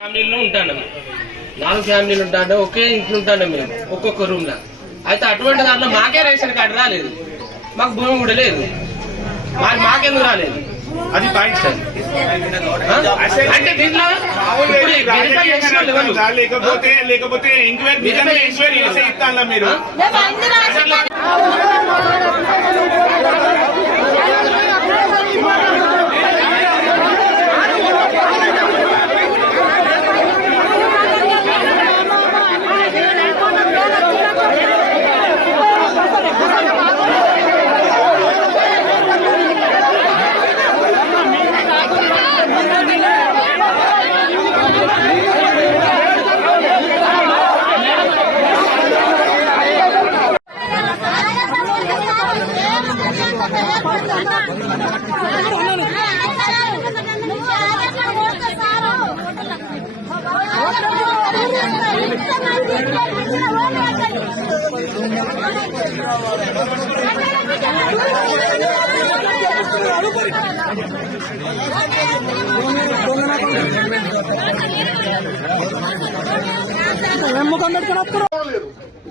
ఫ్యామిలీలో ఉంటాను, 4 ఫ్యామిలీలు ఉంటాను, ఒకే ఇంట్లో ఉంటాను మేము ఒక్కొక్క రూమ్ లో. అయితే అటువంటి దాంట్లో మాకే రేషన్ కార్డు రాలేదు, మాకు భూమి కూడా లేదు, మాకెందుకు రాలేదు? అది పాయింట్ సార్. అంటే దీంట్లో లేకపోతే ఎంక్వైరీ చేసే ఇస్తాను మీరు.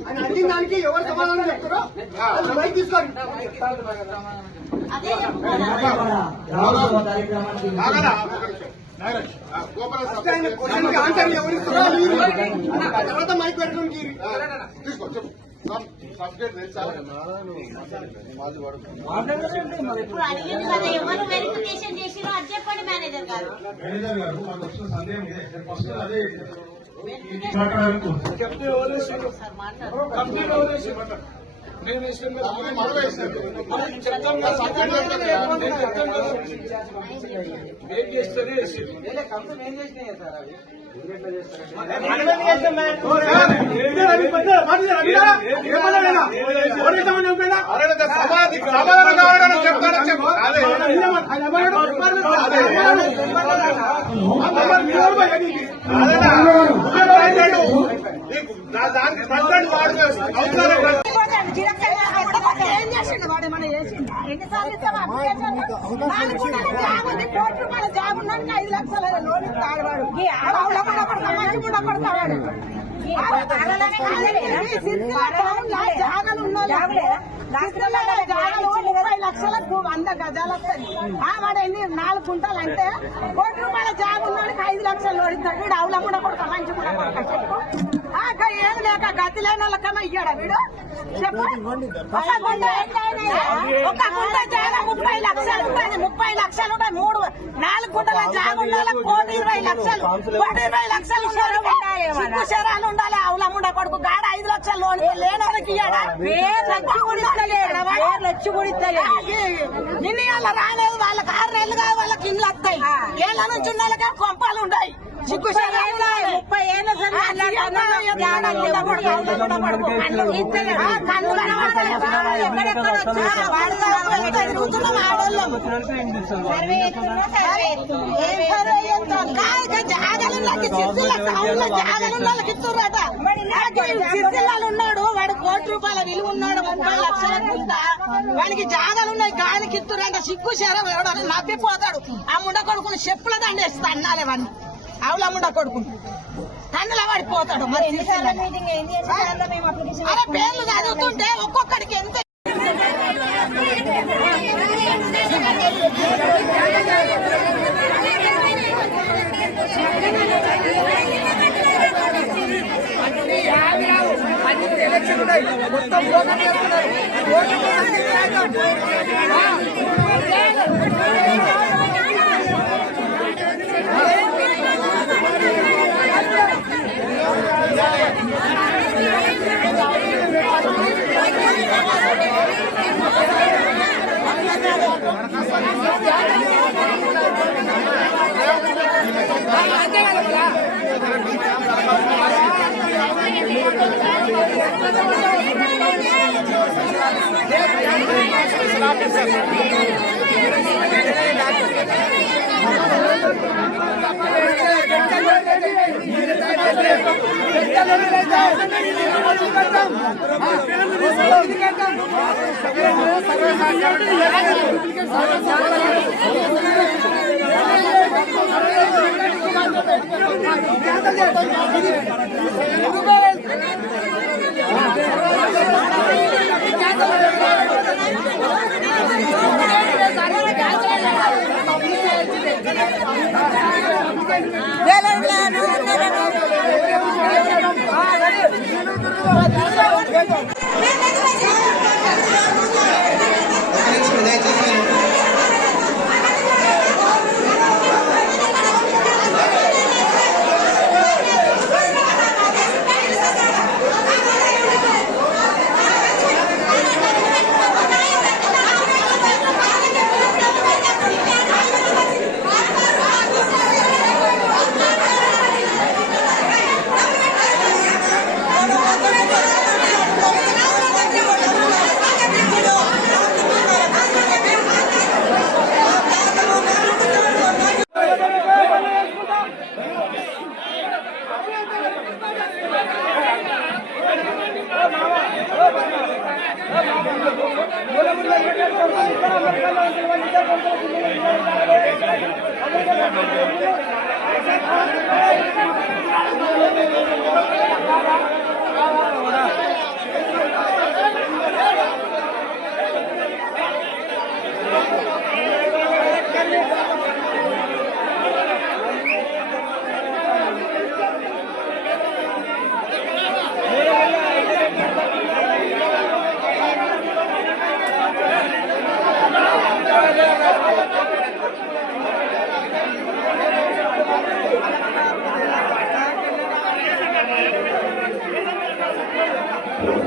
ఆయన అడిగిన దానికి ఎవరు సమాధానం చెప్తారో బయట తీసుకోండి. ఆన్సర్ ఎవరు ఇస్తారో తర్వాత మైక్ పెట్టుకుని తీసుకో. ఎవరు వెరిఫికేషన్ చేసిరో అది చెప్పండి మేనేజర్ గారు. ఏం చేసిండు వాడు? ఏమన్నా చేసిండు? ఎన్నిసార్లు ఇస్తావా? 4 గుంటల జాబ్ ఉంది, కోటి రూపాయల జాబ్ ఉన్నానికి 5 లక్షల లోన్ ఇస్తాడు వాడు. మంచి కూడా పడతాడు. జాగాలు ఉన్నాయి, 30 లక్షలకు 100 గజాలు వస్తాయి. వాడు ఎన్ని 4 గుంటలు అంటే కోటి రూపాయల జాబ్ ఉన్నానికి 5 లక్షలు ఓడిస్తాడు. వీడు అవుల కూడా కొడతా, మంచి కూడా కొడతా. ఏం లేక గతి లేని వాళ్ళకన్నా ఇయ్యాడా వీడు? చెప్పు. ఒక గుంట జాగా 30 లక్షలు ఉంటుంది, 30 లక్షలు ఉంటాయి. 4 గుంటల జాగా ఉన్న వాళ్ళకి 1,20 లక్షలు, 1,20 లక్షలు శరాలు ఉండాలి. అవులమ్ముండ కొడుకు గాడ 5 లక్షలు లోన్ లేనోడికి ఇయ్యాడా? నిన్న వాళ్ళ రాలేదు, వాళ్ళకి 6 నెలలు కాదు, వాళ్ళకి ఇండ్లు వస్తాయి. ఏళ్ళ నుంచి ఉన్న వాళ్ళకే కొంపాలు ఉంటాయి. సిగ్గు శరాలు 30 ఏళ్ళ జాగాలు ఉన్నాడు వాడు, కోటి రూపాయల విలువ ఉన్నాడు, 30 లక్షల గుంట వానికి జాగాలు ఉన్నాయి, గానికి ఇస్తురంట. సిగ్గు శరం ఎవడని నవ్విపోతాడు. ఆ ముండ కొడుకుని చెప్పుల దండేస్తా అన్నాలే వాడిని, ఆవుల ముండ కొడుకుని కన్నుల పడిపోతాడు. అరే పేర్లు చదువుతుంటే ఒక్కొక్కడికి ఎంత Thank you.